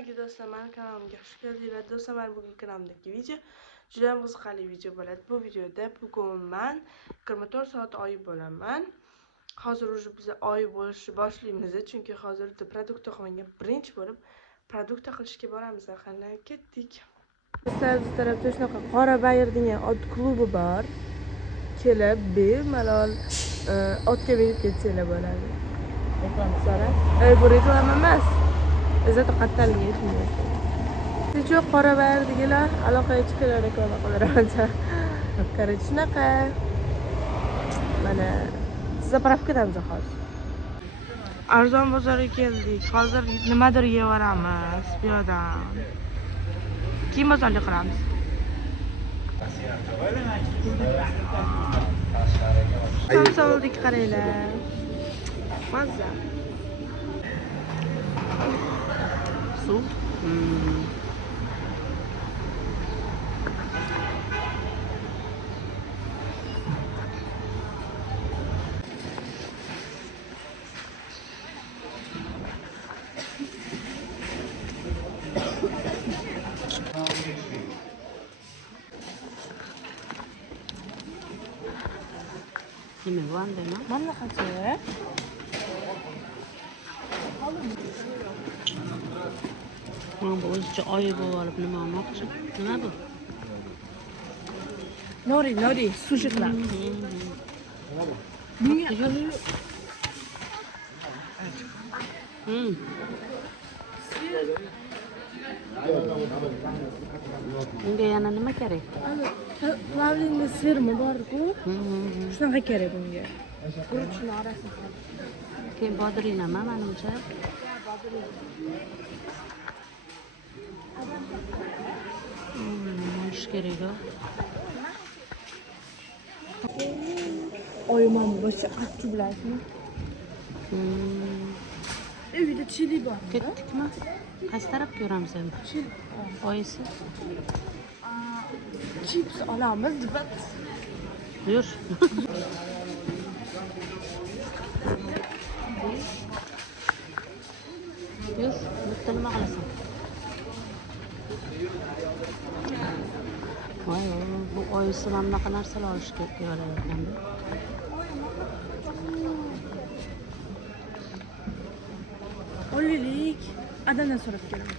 Hammaga do'stlar, meni kanalimga xush keldinglar. Do'stlar, mana bugun kanalimdagi video juda ham qiziqarli video bo'ladi. Bu videoda bugun men 24 soat oyib bo'laman. Hozir уже biz oyib bo'lishni boshlaymiz, chunki hozir produkt to'qimga birinchi bo'lib produkt qilishga boramiz. Qani ketdik. Do'stlar, bu tarafda shunaqa qora bayir degan ot klubi bor. Kelib bemalol otga minib ketsanglar bo'ladi. Bu reklama emas. Zato qattaligi aytmayapti. Sizcha qora bayirdigilar aloqaga chiqinglar reklama qilaveradi. Qarang shunaqa. Mana zapravkadamiz hozir. Arzon bozoriga keldik. Hozir nimadir yevoramiz bu yerdan. Keyin bozorga qilamiz. Samsovdek qaranglar. Mazza. Suv. Nima bu anda nima? Mana qancha? Mana bu o'zicha oyib olib nima olmoqchi? Nima bu? Nori, sushiqlar. Bunga Bunga yana nima kerak? Plavlinda sirmi bor-ku? Shunaqa kerak bunga. Guruchni orasiga. Keyin bodrinami menimcha? Nima ish kerak-ku? Oyman boshi achchu bilasizmi? Uyda chili bor. Ketdikmi? Qaysi tarafga yuramiz endi? Chili. Oyisi? Chips olamiz, dibat. Yur. Yur, bitta nima qilasan? Voy, bu oyisi mana bunaqa narsalar olishga yorar ekan. Oylik, adamdan so'rab kelaman.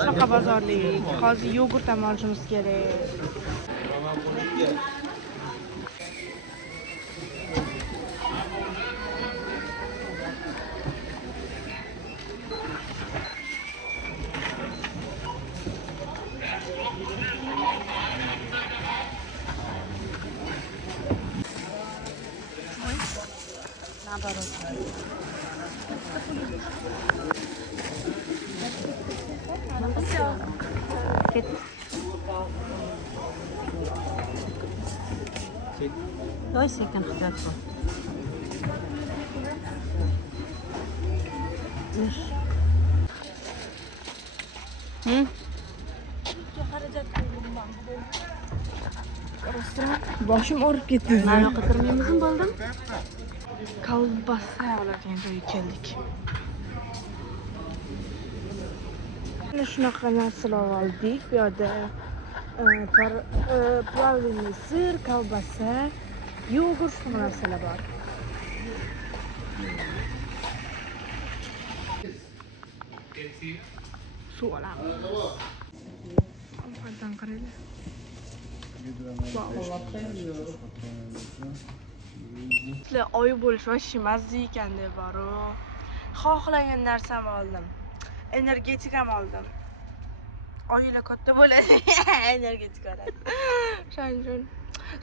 Shunaqa bozorlik. Hozir yogurt ham olishimiz kerak. Nabarot. Ket. Doy sekin hujjat bu. Yur. Boshim og'rib ketdi. Mana yoqqa kirmaymizmi bo'ldim? Kolbasa oladigan joyga keldik. Mana shunaqa narsalar oldik. Bu yerda plavlinli sir, kolbasa, yogurt shunaqa narsalar bor. Suv olamiz. Ovqatdan qaraylar. Sizlar oy bo'lish voshim mazza ekan deb boru. Xohlagan narsamni oldim. Energetikam oldim. Oylar katta bo'ladi. Energetiklar. Shuning.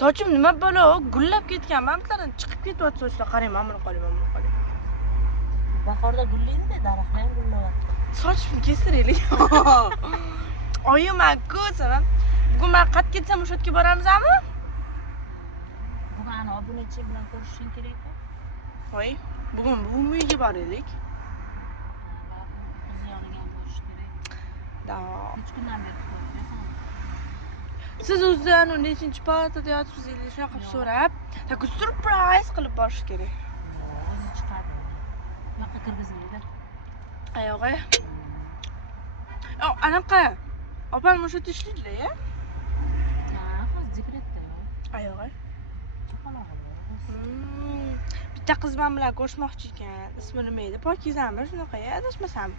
Sochim nima bo'lo? Gullab ketgan. Mamtlardan chiqib ketyapti sochlar. Qarang, mana buni qarang. Bahorda gullaydi-da, daraxtlar ham gullayapti. Sochimni kestiraylik. Oyim-ku, sabab bugun men qayerga ketsam o'sha yerga boramizmi? Bugun ana obunachi bilan ko'rishing kerak-ku. Voy, bugun bu uyga boraylik. Qiz yoniga ham borish kerak. Da. 3 kundan beri ko'ryapsan. Siz o'zidan nechinchi palatada yotibsizlar shunaqa qilib so'rab, taku surprize qilib borish kerak. O'zi chiqadi. Yo'qqa kirgizmaydi. Ayog'i. Anaqa. Opam o'sha tishlaydilar-ya. Ha, hozir dekretda yo'q. Ayog'i. Chaqalog'i. Bitta qiz men bilan ko'rishmoqchi ekan. Ismi nima edi? Pokizami shunaqa-ya, adashmasam.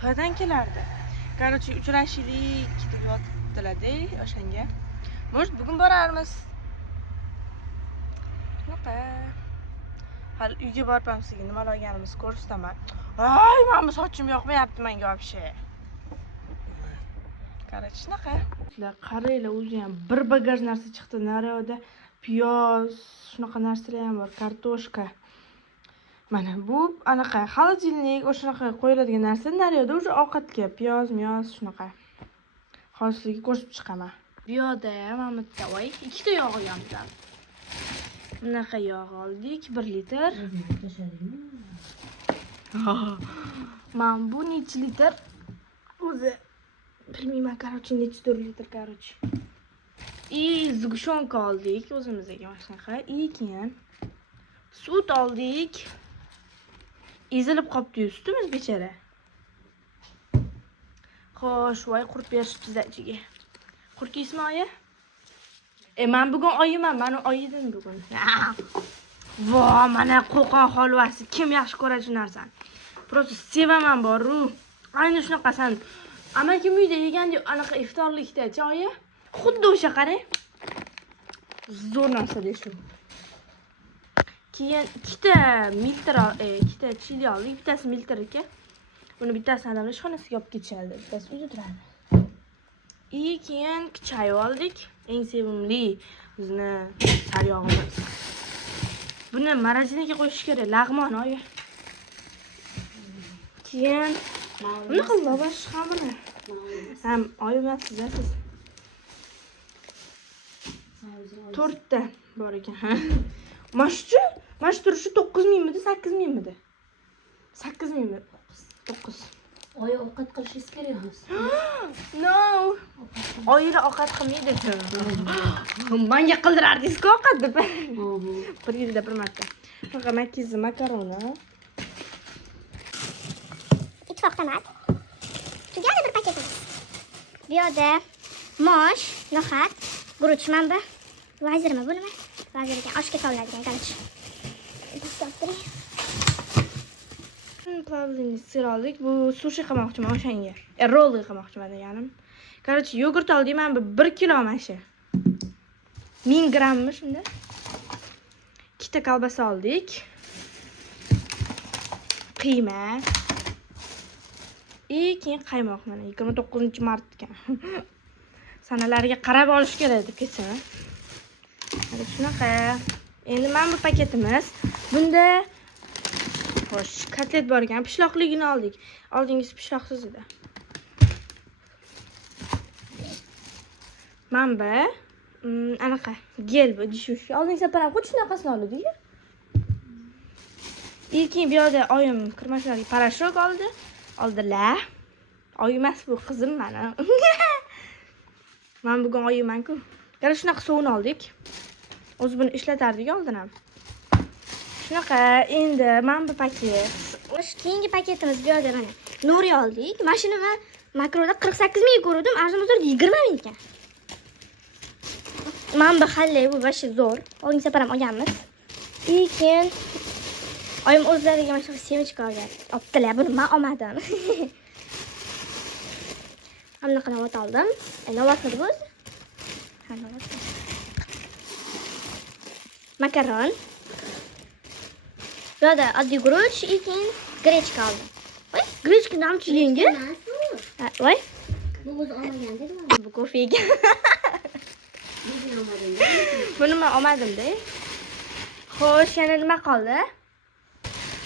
Qayerdan kelardi? Короче, uchrashaylik deb yotibdilar-da o'shanga. Может, bugun borarmiz. Shunaqa. Hali uyga borib ham sizga nima olganimizni ko'rsataman. Voy, men sochim yoqmayapti menga вообще. Короче, shunaqa. Qaranglar, o'zi ham bir bagaj narsa chiqdi. Naryoqda piyoz, shunaqa narsalar ham bor, kartoshka. Mana bu anaqa xolodilnik o'shanaqa qo'yiladigan narsa. Naryoqda o'sha ovqatga piyoz, miyoz shunaqa. Hozir sizga ko'rsatib chiqaman. Bu yoqda mana bitta voy, ikkita yog' olganmiz. Bunaqa yog' oldik, 1 litr. Men bu necha litr? O'zi bilmayman, короче, necha litr, короче. Zgushonka oldik o'zimizga mana shunaqa. Keyin sut oldik. Ezilib qolibdi sutimiz bechara. Xo'sh, voy qurib berishibdi ichiga. Qurtiysiz oyi? Men bugun oyiman, meni oyidim bugun. Vo, mana qo'qon holvasi kim yaxshi ko'radi shu narsani? Просто sevaman boru. Ayni shunaqasan. Amakim uyda yegandek anaqa iftorlikda-chi oyi? Xuddi o'sha qarang. Zo'r narsa shu. Keyin ikkita chili oldik, bittasi miltr ekan. Buni bittasini odamlar ishxonasiga olib ketishadi, bittasi uyda turadi. Keyin choy oldik. Eng sevimli bizni saryog'imiz. Buni morozinga qo'yish kerak, lag'mon oyi. Keyin bunaqa lavash ham buni. Ham oyimassiz siz. 4 ta bor ekan. Mana turishi 9 mingmidi, 8 mingmidi? 8 mingmi? 9. Oy ovqat qilishingiz kerak emas. No. Oyira ovqat qilmaydi. Menga qildirardingiz-ku ovqat deb. 1 yilda bir marta. Shunaqa makizni makaroni. Ittifoq tomat. Tugadi bir paketimiz. Bu yerda mosh, no'xat, guruch manba. Vazirmi bu nima? Vazir ekan, oshga solinadigan garich. Plavlini sir oldik. Bu sushi qilmoqchiman o'shanga. Rolli qilmoqchiman deganim. Короче, yogurt oldim men 1 kilo mana shu. 1000 grammmi shunda? 2 ta kolbasa oldik. Qiyma. Keyin qaymoq mana 29-mart ekan. Sanalariga qarab olish kerak deb ketsam. Mana shunaqa. Endi mana bu paketimiz. Bunda xo'sh, kotlet bor ekan. Pishloqligini oldik. Oldingiz pishloqsiz edi. Manba anaqa gel bu dishush. Oldingi safar ham xuddi shunaqasini oldik. Keyin bu yerda oyim kirmashlarga parashok oldilar. Oy emas bu qizim mana. Men bugun oyiman-ku. Mana shunaqa sovun oldik. O'zi buni ishlatardik oldin ham. Shunaqa, endi men bu paket. Keyingi paketimiz bu yerda mana. Nuri oldik. Mashina va makroda 48 ming ko'rdim, arzon 20 ming ekan. Men bu xalle bu vashi zo'r. Oldingi safar ham olganmiz. Keyin oyim o'zlariga mana shu semechka olgan. Optilar, buni men olmadim. Hamma qanot oldim. Novotdir bu. Ha, novot. Makaron. Bu yerda oddiy guruch, keyin grechka oldim. Voy, grechka nam chilingi. Voy. Bu o'zi olmagan dedi. Bu kofega. Buni men olmadim-da. Xo'sh, yana nima qoldi?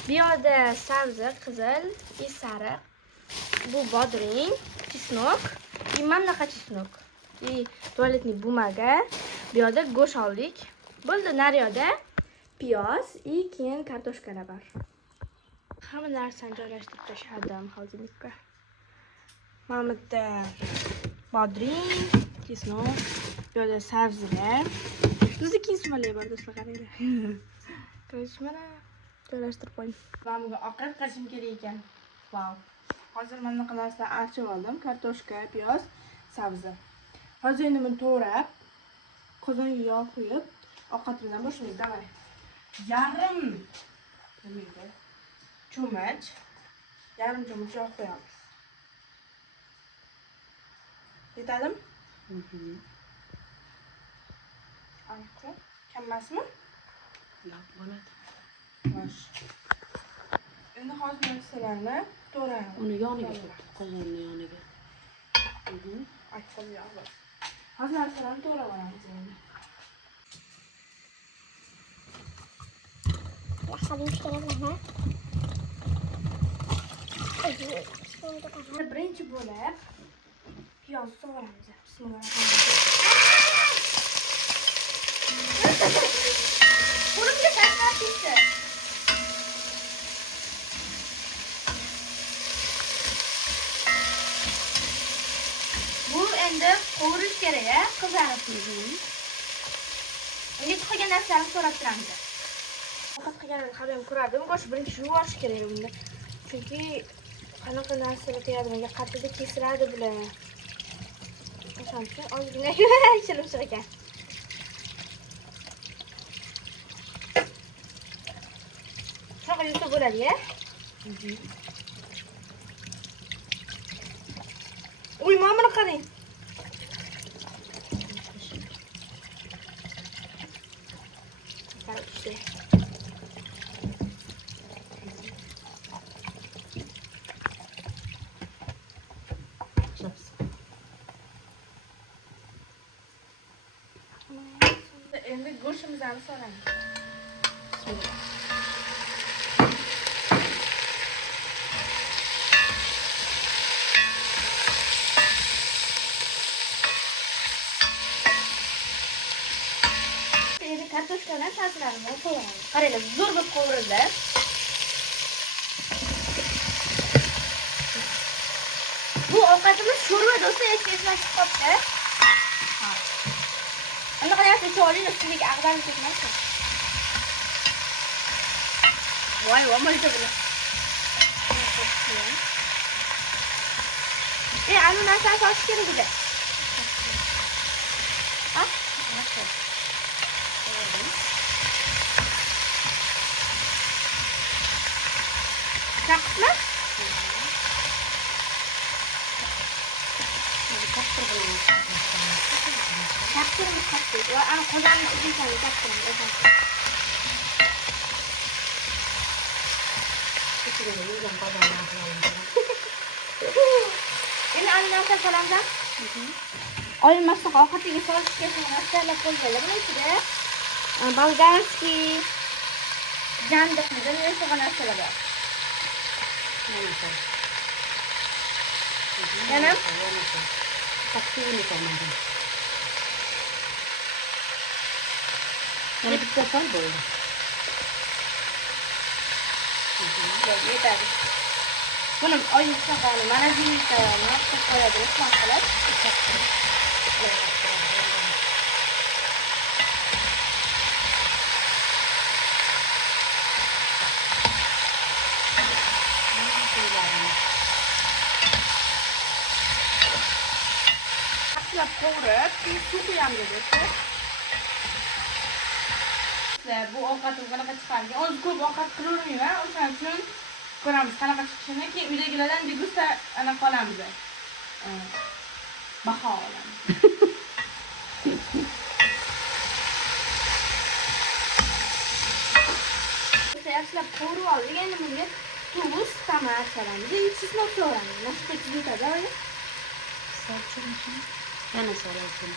Bu yerda sabzi, qizil, sariq. Bu bodring, chesnok. Mana bunaqa chesnok. Tualetniy bumaga. Bu yerda go'sht oldik. Bo'ldi, naryoqda piyoz, keyin kartoshkalar bor. Hamma narsani joylashtirib tashladim hozirlikka. Mana bitta bodring, chesnok, bu yerda sabzilar. Bizni kesmalar bor do'stlar, qaranglar. Korоче, mana joylashtirib qo'ydim. Men bugun ovqat qilishim kerak ekan. Vau. Hozir mana bunaqa narsalarni archib oldim. Kartoshka, piyoz, sabzi. Hozir endi buni to'g'rab, qozonga yog' quyib, ovqatimizni boshlaymiz. Davay. Yarim cho'mich, yarim cho'mich yog' qo'yamiz. Yetadimi? Aniq. Kam emasmi? Yo'q, bo'ladi. Xo'sh. Endi hozir narsalarni to'g'raymiz. Uni yoniga qo'y, qozonni yoniga. Aytib yo'q. Hozir narsalarni to'g'rab olamiz endi. Yaxshilab yuvish kerak mana. Birinchi bo'lib piyoz sovuramiz. Qo'limga tashlab ketdi. Bu endi qovurish kerak, qizarib. Endi qolgan narsalarni so'rab turamiz. Ovqat qilganimni qarab ko'rardim. Bosh birinchi yuvish kerak bunda. Chunki qanaqa narsalar tegadi, menga qatida kesiladi bular. O'shaning uchun ozgina shilimshiq ekan. Shunaqa yursa bo'ladi-ya. Uy, mana buni qarang. Qarab ishla. Endi go'shtimizni solamiz. Bismillah. Endi kartoshkadan sabzilarni qo'yamiz. Qaranglar, zo'r bo'lib qovurildi. Bu ovqatimiz sho'rva do'stlar, eskisidan chiqib qopti. Ha. Ana qarayapsiz, cho'g'ning ustiga ag'darib ketmaydi. Voy, bo'lmaydi bular. Anu narsani solish kerak edi. Ha? Chaqismi? Chaqtirimiz qattiq. Va ana qozonni ichiga chaqtiramiz. Endi ananasni solamiz. Oyilmasdan ovqatiga solishga narsalar qo'yganlar. Buni ichida bolgarskiy, jandiqli, nima narsalar bor. Yana? Taksini qo'ymadim. Mana bitta sal bo'ldi. Yetadi. Buni oyilmasdan mana bunga tayyorlab qo'yadilar, qilib. Yaxshilab qovurib, suv quyamiz do'stlar. Bu ovqatni qanaqa chiqargan. O'zi ko'p ovqat qilavermayman, o'shaning uchun ko'ramiz qanaqa chiqishini. Keyin uydagilardan degusta ana qolamiz. Baho olamiz. Yaxshilab qovurib oldik. Endi bunga tuz, tomat solamiz. Chesnok solamiz. Mana shu ketadi. Yana so'raysan.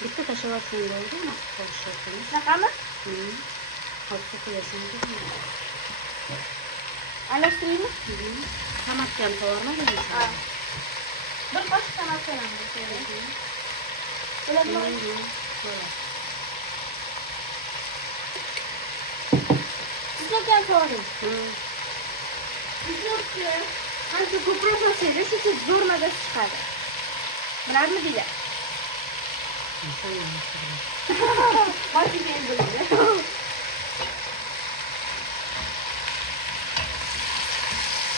Bitta tashlab bo'ldimi? Qo'shishsin. Shunaqami? Hozir qo'yasan. Alashtiraymi? Tomatga ham tayyormadingmi? Ha. Bir qoshiq tomat solamiz. Bo'ladimi? Chesnokni ham soling. Chesnokni qancha ko'proq solsangiz, shuncha zo'r mazasi chiqadi. Bilarmi deydi? Boshim men bo'ldi.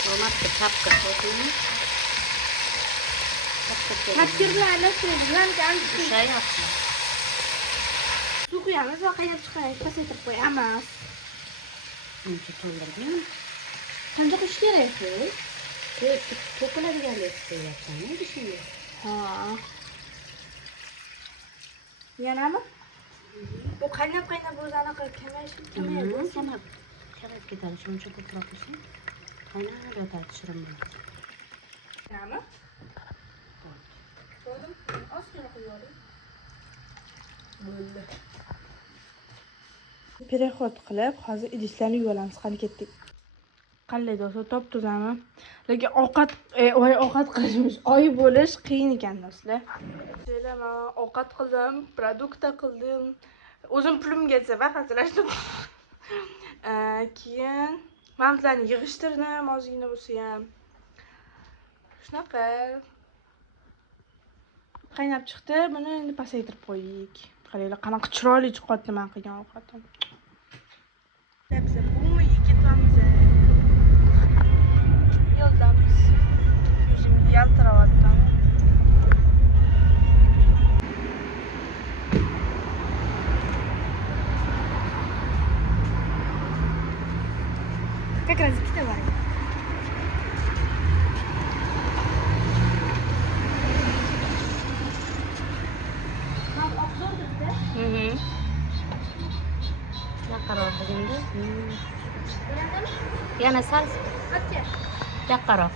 Tomatni chapga qo'ydim. Kapchir bilan aralashtirib, bilancha ancha Shay yaxshi. suv quyamiz va qaynab chiqarib pasaytirib qo'yamiz. Uncha to'ldirdim. Qancha qo'shish kerak-ku? To'kiladiganlik qo'yyapsan, ishingga. Ha. Yanami? Bu qaynab o'zi anaqa kamayadi. Kamayib ketadi, shuncha ko'proq qilsang. Qaynab yotadi shirinlik. Yanami? Qo'ydim. Ozgina qo'yib bo'ldi. Переход qilib, hozir idishlarni yuvamiz. Qani ketdik. Qanday do'stlar, top-tozami? Lekin ovqat qilishimiz, oy bo'lish qiyin ekan do'stlar. Men ovqat qildim, produkta qildim. O'zim pulim ketsa faqatlashdim. Keyin mantlarni yig'ishtirdim, ozgina bo'lsa ham. Shunaqa. Qaynab chiqdi, buni endi pasaytirib qo'ydik. Qaranglar, qanaqa chiroyli chiqyapti men qilgan ovqatim. Hepsi bu ketamiz. Yo'ldamiz. Yuzimga yaltiryapti. Как раз ikkita bor. Yaqaroq endi. Yana sal Qancha? yaqaroq.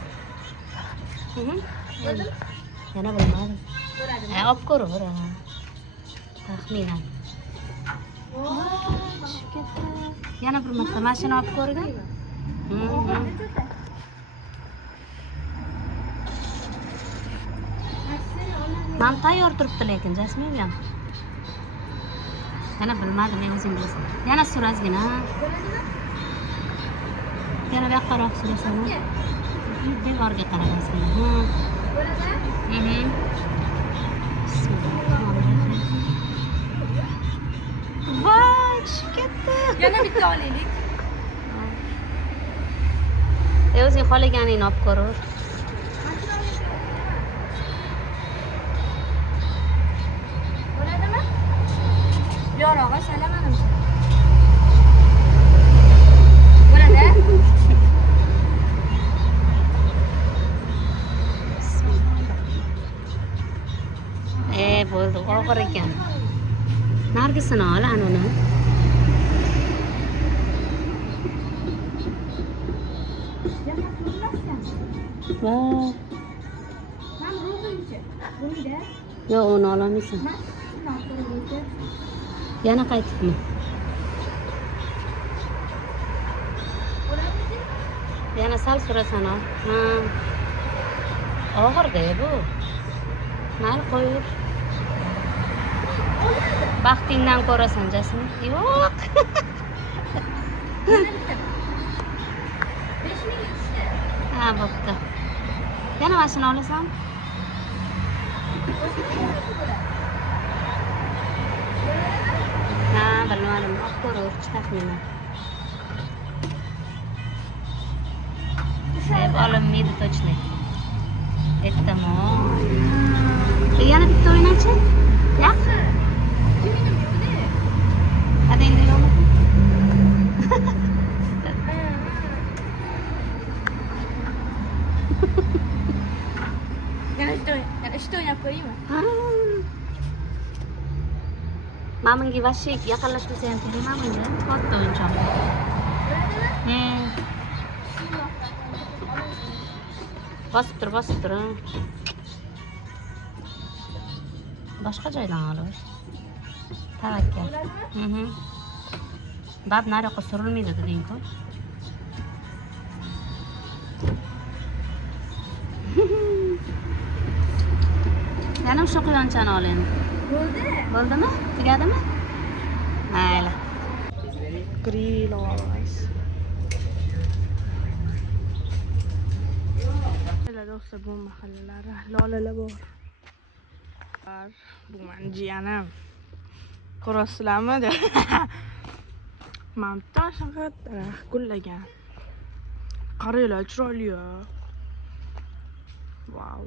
Bo'ldi? Yana bilmadim. Bo'ladimi? Olib ko'raver. Taxminan. Yana bir marta mashina olib ko'rgan. Nam tayyor turibdi lekin Jasmin ham. Yana bilmadim, men o'zim bilasan. Yana so'razgina. Yana bu yoqqa surasan. Devorga qaraysan. Bo'ladimi? Voy, tushib ketdi. Yana bitta olaylik. O'zing xohlaganingni olib ko'raver. Bo'ladimi? Yorog'i salamanimcha. Bo'ladi? Bo'ldi, og'ir ekan. Nargisini ol, anuni. Va, Men ro'zimchi. Bunda yo'q, uni ololmaysan. men shundan ko'rib Yana qaytibmi? Yana sal surasan ol. Ha. Og'ir-da bu. Mayli qo'yur. Baxtingdan ko'rasan, Jasmin. Yo'q. 5 ming tushdi. Ha, bo'pti. Yana mashina olasan? Ha, bilmadim. Olib ko'raver, taxminan. Olinmaydi точно. Aytdim-ku. Yana bitta o'ynachi? Yaxshi. Mening yo'qda. Hadi endi yo'qmi? Yana ishda o'ynab ko'raymi? Mana bunga вообще yaqinlashmasa ham kerak. Mana bunga katta o'yinchoq. Bosib tur. Boshqa joydan olaver. Tavakkal. Bab nariyoqqa surilmaydi deding-ku. Yana o'sha quyonchani ol endi. Bo'ldimi? Tugadimi? Mayli. Grill olamiz. Do'stlar, bu mahallalar lolalar bor. Bu meni jiyanim. Ko'rasizlarmi? Mana bitta shunaqa daraxt gullagan. Qaranglar, chiroyli-ya. Vau.